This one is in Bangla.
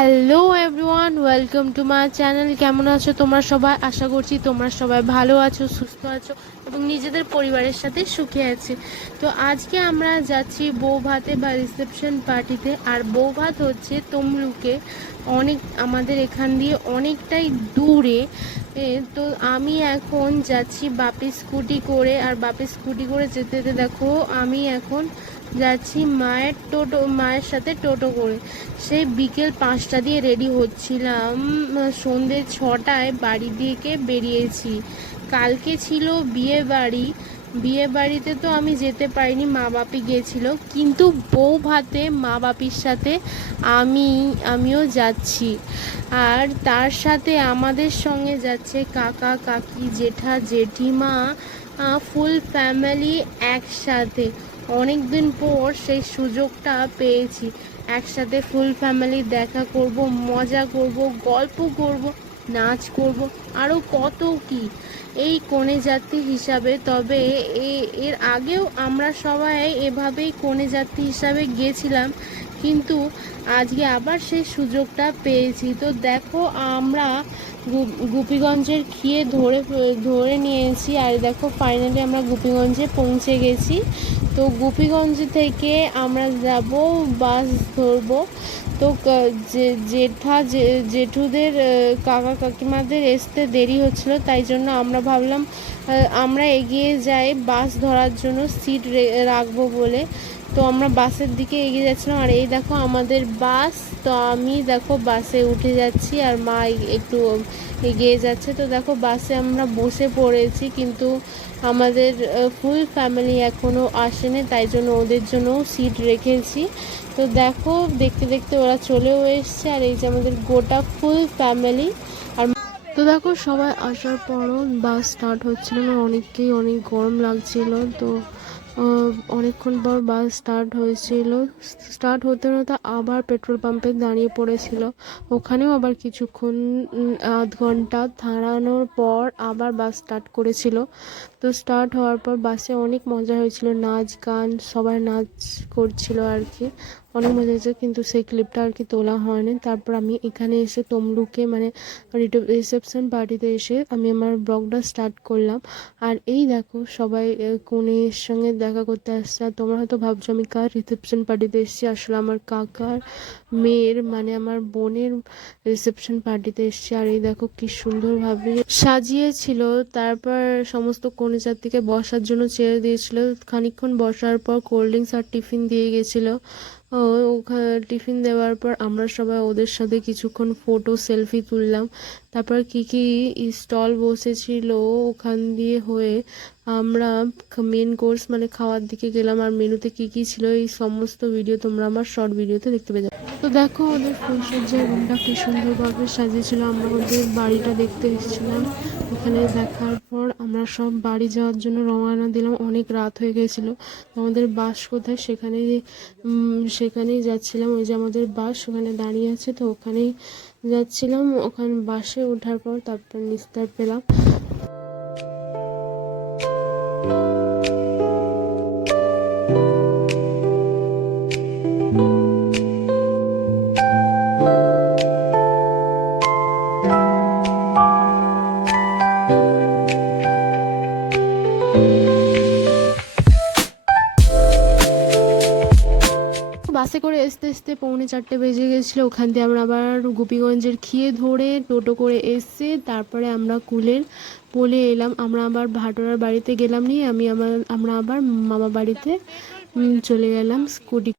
Hello everyone welcome to my channel কেমন আছো তোমরা সবাই? আশা করছি তোমরা সবাই ভালো আছো, সুস্থ আছো এবং নিজেদের পরিবারের সাথে সুখে আছে। তো আজকে আমরা যাচ্ছি বৌভাতে বা রিসেপশন পার্টিতে আর বৌভাত হচ্ছে তমলুকে অনেক, আমাদের এখান দিয়ে অনেকটাই দূরে। তো আমি এখন যাচ্ছি বাপি স্কুটি করে। আর বাপি স্কুটি করে যেতে যেতে দেখো, আমি এখন যাচ্ছি মায়ের টোটো, মায়ের সাথে টোটো করে। সেই বিকেল পাঁচটা দিয়ে রেডি হচ্ছিলাম। সন্ধ্যে ছটায় বাড়ি দিকে বেরিয়েছি। কালকে ছিল বিয়ে বাড়ি বিয়ে বাড়িতে তো আমি যেতে পারিনি মা বাপি গিয়েছিল কিন্তু বউ ভাতে মা বাপির সাথে আমি, আমিও যাচ্ছি। আর তার সাথে আমাদের সঙ্গে যাচ্ছে কাকা, কাকি, জেঠা, জেঠিমা ফুল ফ্যামিলি একসাথে। অনেক দিন পর সেই সুযোগটা পেয়েছি। একসাথে ফুল ফ্যামিলি দেখা করব, মজা করব, গল্প করব, নাচ করব আরও কত কি। এই কনে যাত্রী হিসাবে তবে এর আগেও আমরা সবাই এভাবেই কনে যাত্রী হিসাবে গিয়েছিলাম কিন্তু আজকে আবার সেই সুযোগটা পেয়েছি। তো দেখো আমরা গুপিগঞ্জের খেয়ে ধরে ধরে নিয়েছি, আর দেখো ফাইনালি আমরা গুপিগঞ্জে পৌঁছে গেছি। তো গোপীগঞ্জ থেকে আমরা যাব, বাস ধরব। তো যে- জেঠা জেঠুদের কাকা কাকিমাদের আসতে দেরি হচ্ছিল, তাই জন্য আমরা ভাবলাম আমরা এগিয়ে যাই বাস ধরার জন্য, সিট রাখব বলে। তো আমরা বাসের দিকে এগিয়ে যাচ্ছিলাম, আর এই দেখো আমাদের বাস। তো আমি দেখো বাসে উঠে যাচ্ছি, আর মা একটু এগিয়ে যাচ্ছে। তো দেখো বাসে আমরা বসে পড়েছি, কিন্তু আমাদের ফুল ফ্যামিলি এখনও আসেনি, তাই জন্য ওদের জন্যও সিট রেখেছি। তো দেখো, দেখতে দেখতে ওরা চলেও এসছে, আর এই যে আমাদের গোটা ফুল ফ্যামিলি আর তো দেখো সবাই আসার পরও বাস স্টার্ট হচ্ছিল না, অনেককেই অনেক গরম লাগছিল। তো অনেকক্ষণ পর বাস স্টার্ট হয়েছিল। স্টার্ট হতে হতে আবার পেট্রোল পাম্পে দাঁড়িয়ে পড়েছিল। ওখানেও আবার কিছুক্ষণ আধ ঘণ্টা দাঁড়ানোর পর আবার বাস স্টার্ট করেছিল। তো স্টার্ট হওয়ার পর বাসে অনেক মজা হয়েছিল, নাচ গান সবাই নাচ করছিল আর কি। অনেক মজা হয়েছে, কিন্তু সেই ক্লিপটা আর কি তোলা হয়নি। তারপর আমি এখানে এসে তমলুকে মানে রিসেপশন পার্টিতে এসে আমি আমার ব্লগটা স্টার্ট করলাম। আর এই দেখো সবাই কনের সঙ্গে দেখা করতে আসছে। আর তোমরা হয়তো ভাবছ আমি কার রিসেপশন পার্টিতে এসেছি? আসলে আমার কাকার মেয়ের মানে আমার বোনের রিসেপশন পার্টিতে এসেছি। আর এই দেখো কি সুন্দরভাবে সাজিয়েছিল। তারপর সমস্ত কনে চারদিকে বসার জন্য চেয়ার দিয়েছিল। খানিকক্ষণ বসার পর কোল্ড ড্রিঙ্কস আর টিফিন দিয়ে গেছিল। টিফিন দেওয়ার পর আমরা সবাই ওদের সাথে কিছুক্ষণ ফটো সেলফি তুললাম। তারপর কী কী স্টল বসেছিল ওখান দিয়ে হয়ে আমরা মেন কোর্স মানে খাওয়ার দিকে গেলাম। আর মেনুতে কী কী ছিল এই সমস্ত ভিডিও তোমরা আমার শর্ট ভিডিওতে দেখতে পেয়ে তো দেখো ওদের ফুলসজ্জার রুমটা কি সুন্দরভাবে সাজিয়েছিল। আমরা ওদের বাড়িটা দেখতে এসেছিলাম। ওখানে দেখার পর আমরা সব বাড়ি যাওয়ার জন্য রওনা দিলাম। অনেক রাত হয়ে গেছিল। আমাদের বাস কোথায়? সেখানে সেখানেই যাচ্ছিলাম। ওই যে আমাদের বাস ওখানে দাঁড়িয়ে আছে, তো ওখানেই যাচ্ছিলাম। ওখানে বাসে ওঠার পর তারপর নিস্তার পেলাম। বাসে করে আসতে আসতে পৌনে চারটে বেজে গেছিল। ওখান দিয়ে আমরা আবার গোপীগঞ্জের খেয়ে ধরে টোটো করে এসে তারপরে আমরা কুলের পোলে এলাম। আমরা আবার ভাটোরার বাড়িতে গেলাম নিয়ে আমি আমার আমরা আবার মামা বাড়িতে চলে গেলাম স্কুটি